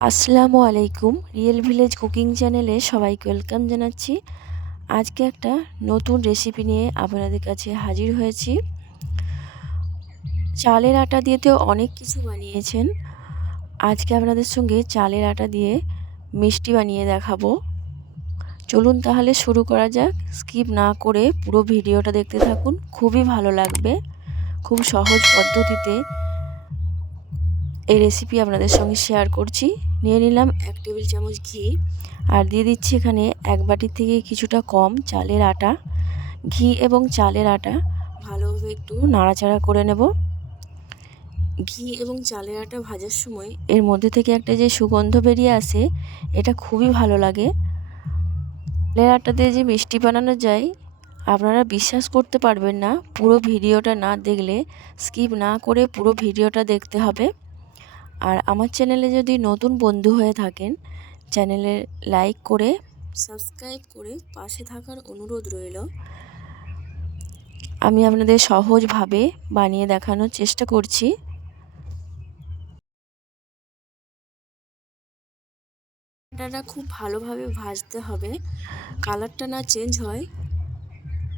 আসসালামু আলাইকুম real village cooking চ্যানেলে সবাইকে ওয়েলকাম জানাচ্ছি। আজকে একটা নতুন রেসিপি নিয়ে আপনাদের কাছে হাজির হয়েছি। চালের আটা দিয়ে তো অনেক কিছু বানিয়েছেন। আজকে আপনাদের সঙ্গে চালের আটা দিয়ে মিষ্টি বানিয়ে দেখাবো। চলুন তাহলে শুরু করা যাক। স্কিপ না করে পুরো ভিডিওটা দেখতে থাকুন। খুবই ভালো লাগবে। খুব সহজ পদ্ধতিতে এই রেসিপি আপনাদের সঙ্গে শেয়ার করছি। নিয়ে নিলাম এক টেবিল চামচ ঘি আর দিয়ে দিচ্ছি এখানে এক বাটির থেকে কিছুটা কম চালের আটা। ঘি এবং চালের আটা ভালোভাবে একটু নাড়াচাড়া করে নেব। ঘি এবং চালের আটা ভাজার সময় এর মধ্যে থেকে একটা যে সুগন্ধ বেরিয়ে আসে, এটা খুবই ভালো লাগে। চালের আটাতে যে মিষ্টি বানানো যায়, আপনারা বিশ্বাস করতে পারবেন না, পুরো ভিডিওটা না দেখলে স্কিপ না করে পুরো ভিডিওটা দেখতে হবে। আর আমার চ্যানেলে যদি নতুন বন্ধু হয়ে থাকেন, চ্যানেলে লাইক করে, সাবস্ক্রাইব করে পাশে থাকার অনুরোধ রইল। আমি আপনাদের সহজভাবে বানিয়ে দেখানোর চেষ্টা করছি। আটাটা খুব ভালোভাবে ভাজতে হবে। কালারটা না চেঞ্জ হয়।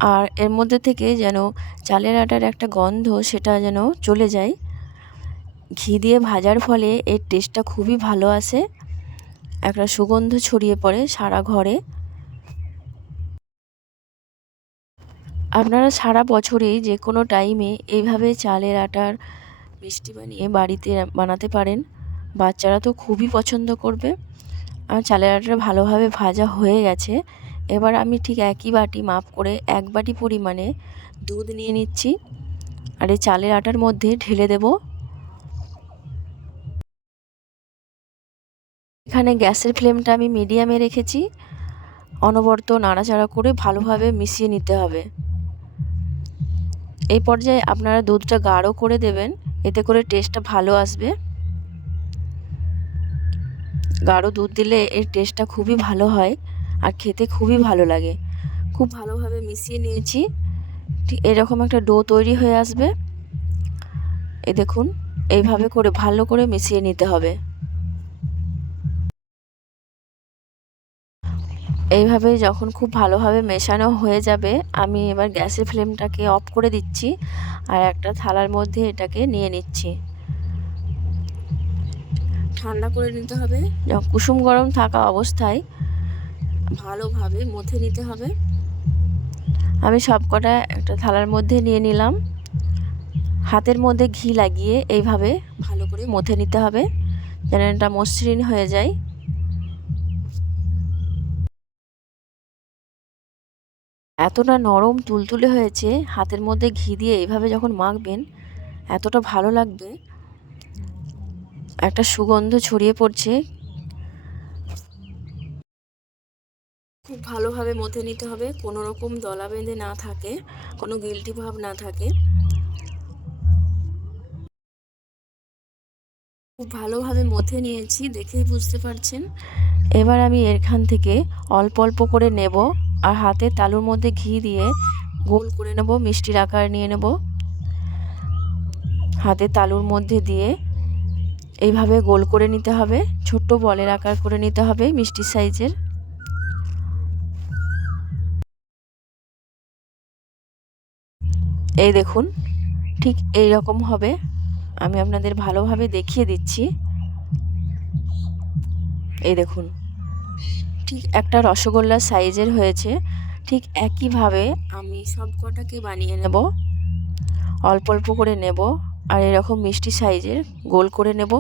আর এর মধ্যে থেকে যেন চালের আটার একটা গন্ধ সেটা যেন চলে যায়। ঘি দিয়ে ভাজার ফলে এর টেস্টটা খুবই ভালো আসে একটা সুগন্ধ ছড়িয়ে পড়ে সারা ঘরে। আপনারা সারা বছরেই যে কোনো টাইমে এইভাবে চালের আটার মিষ্টি বানিয়ে বাড়িতে বানাতে পারেন। বাচ্চারা তো খুবই পছন্দ করবে। আর চালের আটাটা ভালোভাবে ভাজা হয়ে গেছে। এবার আমি ঠিক একই বাটি মাপ করে এক বাটি পরিমাণে দুধ নিয়ে নিচ্ছি। আর এই চালের আটার মধ্যে ঢেলে দেবো। এখানে গ্যাসের ফ্লেমটা আমি মিডিয়ামে রেখেছি। অনবরত নাড়াচাড়া করে ভালোভাবে মিশিয়ে নিতে হবে। এই পর্যায়ে আপনারা দুধটা গাঢ় করে দেবেন, এতে করে টেস্টটা ভালো আসবে। গাঢ় দুধ দিলে এর টেস্টটা খুবই ভালো হয় আর খেতে খুবই ভালো লাগে। খুব ভালোভাবে মিশিয়ে নিয়েছি। এরকম একটা ডো তৈরি হয়ে আসবে। এ দেখুন, এইভাবে করে ভালো করে মিশিয়ে নিতে হবে। এইভাবে যখন খুব ভালোভাবে মেশানো হয়ে যাবে আমি এবার গ্যাসের ফ্লেমটাকে অফ করে দিচ্ছি আর একটা থালার মধ্যে এটাকে নিয়ে নিচ্ছি। ঠান্ডা করে নিতে হবে। কুসুম গরম থাকা অবস্থায় ভালোভাবে মথে নিতে হবে। আমি সবকটা একটা থালার মধ্যে নিয়ে নিলাম। হাতের মধ্যে ঘি লাগিয়ে এইভাবে ভালো করে মথে নিতে হবে। যেন এটা মসৃণ হয়ে যায়। এতটা নরম তুলতুলে হয়েছে, হাতের মধ্যে ঘি দিয়ে এইভাবে যখন মাখবেন, এতটা ভালো লাগবে। একটা সুগন্ধ ছড়িয়ে পড়ছে। খুব ভালোভাবে মথে নিতে হবে। কোনো রকম দলা বেঁধে না থাকে, কোনো গিলটি ভাব না থাকে। খুব ভালোভাবে মথে নিয়েছি, দেখেই বুঝতে পারছেন। এবার আমি এখান থেকে অল্প অল্প করে নেব। আর হাতে তালুর মধ্যে ঘি দিয়ে গোল করে নেব, মিষ্টির আকার নিয়ে নেব। হাতে তালুর মধ্যে দিয়ে এইভাবে গোল করে নিতে হবে, ছোট্ট বলের আকার করে নিতে হবে মিষ্টি সাইজের। এই দেখুন, ঠিক এই রকম হবে। আমি আপনাদের ভালোভাবে দেখিয়ে দিচ্ছি। এই দেখুন ঠিক একটা রসগোল্লা সাইজের হয়েছে, ঠিক একইভাবে আমি সব কটাকে বানিয়ে নেব। অল্প অল্প করে নেব আর এরকম মিষ্টি সাইজের গোল করে নেব।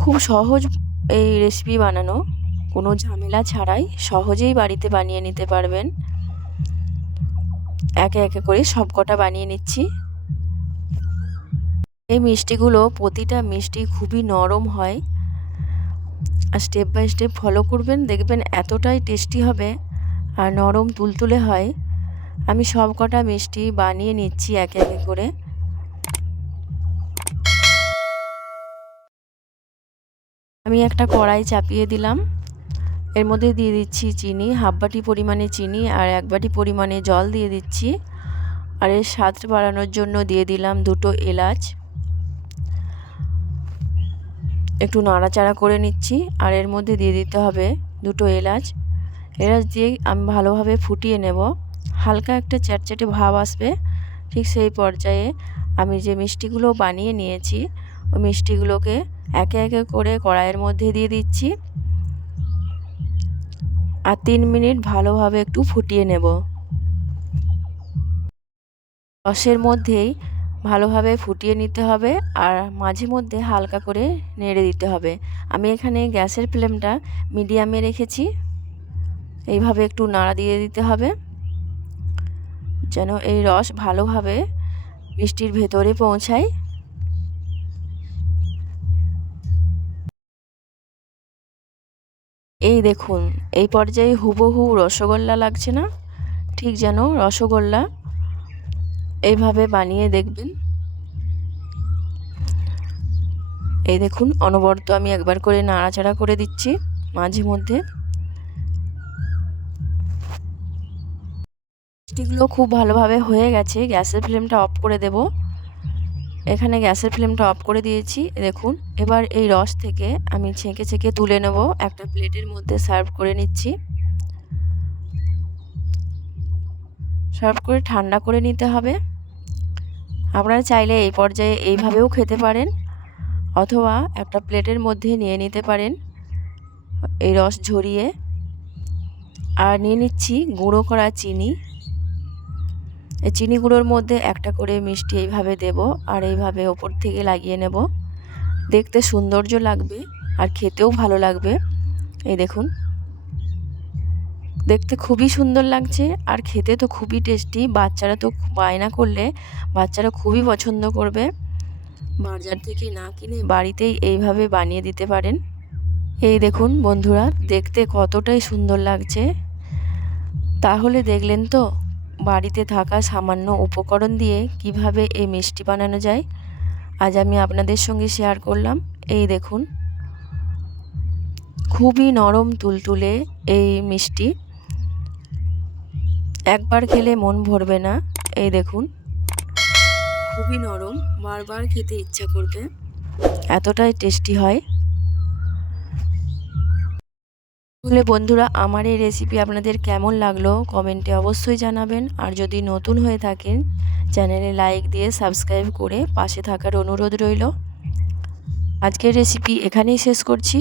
খুব সহজ এই রেসিপি বানানো, কোনো ঝামেলা ছাড়াই সহজেই বাড়িতে বানিয়ে নিতে পারবেন। একে একে করে সব কটা বানিয়ে নিচ্ছি। এই মিষ্টিগুলো প্রতিটা মিষ্টি খুবই নরম হয় আর স্টেপ বাই স্টেপ ফলো করবেন, দেখবেন এতটাই টেস্টি হবে আর নরম তুলতুলে হয়। আমি সব কটা মিষ্টি বানিয়ে নিচ্ছি একে একে করে। আমি একটা কড়াই চাপিয়ে দিলাম। এর মধ্যে দিয়ে দিচ্ছি চিনি, হাফ বাটি পরিমাণে চিনি আর এক বাটি পরিমাণে জল দিয়ে দিচ্ছি। আর এর স্বাদ বাড়ানোর জন্য দিয়ে দিলাম দুটো এলাচ। একটু নাড়াচাড়া করে নিচ্ছি, আর এর মধ্যে দিয়ে দিতে হবে দুটো এলাচ। এলাচ দিয়ে আমি ভালোভাবে ফুটিয়ে নেব। হালকা একটা চ্যাটচ্যাটে ভাব আসবে, ঠিক সেই পর্যায়ে আমি যে মিষ্টিগুলো বানিয়ে নিয়েছি, ওই মিষ্টিগুলোকে একে একে করে কড়াইয়ের মধ্যে দিয়ে দিচ্ছি। আর তিন মিনিট ভালোভাবে একটু ফুটিয়ে নেব। রসের মধ্যেই ভালোভাবে ফুটিয়ে নিতে হবে আর মাঝে মধ্যে হালকা করে নেড়ে দিতে হবে। আমি এখানে গ্যাসের ফ্লেমটা মিডিয়ামে রেখেছি। এইভাবে একটু নাড়া দিয়ে দিতে হবে। যেন এই রস ভালোভাবে মিষ্টির ভেতরে পৌঁছায়। এই দেখুন, এই পর্যায়ে হুবহু রসগোল্লা লাগছে না? ঠিক যেন রসগোল্লা এইভাবে বানিয়ে দেখবেন। এই দেখুন, অনবরত আমি একবার করে নাড়াচাড়া করে দিচ্ছি মাঝে মধ্যে। মিষ্টিগুলো খুব ভালোভাবে হয়ে গেছে, গ্যাসের ফ্লেমটা অফ করে দেব। এখানে গ্যাসের ফ্লেমটা অফ করে দিয়েছি দেখুন। এবার এই রস থেকে আমি ছেঁকে ছেঁকে তুলে নেব, একটা প্লেটের মধ্যে সার্ভ করে নিচ্ছি। সার্ভ করে ঠান্ডা করে নিতে হবে। আপনারা চাইলে এই পর্যায়ে এইভাবেও খেতে পারেন অথবা একটা প্লেটের মধ্যে নিয়ে নিতে পারেন এই রস ঝরিয়ে। আর নিয়ে নিচ্ছি গুঁড়ো করা চিনি। এই চিনি গুঁড়োর মধ্যে একটা করে মিষ্টি এইভাবে দেব আর এইভাবে ওপর থেকে লাগিয়ে নেব। দেখতে সৌন্দর্য লাগবে আর খেতেও ভালো লাগবে। এই দেখুন। দেখতে খুবই সুন্দর লাগছে আর খেতে তো খুবই টেস্টি। বাচ্চারা তো বায়না করলে বাচ্চারা খুবই পছন্দ করবে। বাজার থেকে না কিনে বাড়িতেই এইভাবে বানিয়ে দিতে পারেন। এই দেখুন বন্ধুরা, দেখতে কতটাই সুন্দর লাগছে। তাহলে দেখলেন তো, বাড়িতে থাকা সামান্য উপকরণ দিয়ে কীভাবে এই মিষ্টি বানানো যায়। আজ আমি আপনাদের সঙ্গে শেয়ার করলাম। এই দেখুন, খুবই নরম তুলতুলে এই মিষ্টি। একবার খেলে মন ভরবে না। এই দেখুন। খুবই নরম বারবার খেতে ইচ্ছা করবে। এতটাই টেস্টি হয়। তাহলে বন্ধুরা আমার এই রেসিপি আপনাদের কেমন লাগল কমেন্টে অবশ্যই জানাবেন। আর যদি নতুন হয়ে থাকেন চ্যানেলে লাইক দিয়ে সাবস্ক্রাইব করে পাশে থাকার অনুরোধ রইল। আজকের রেসিপি এখানেই শেষ করছি।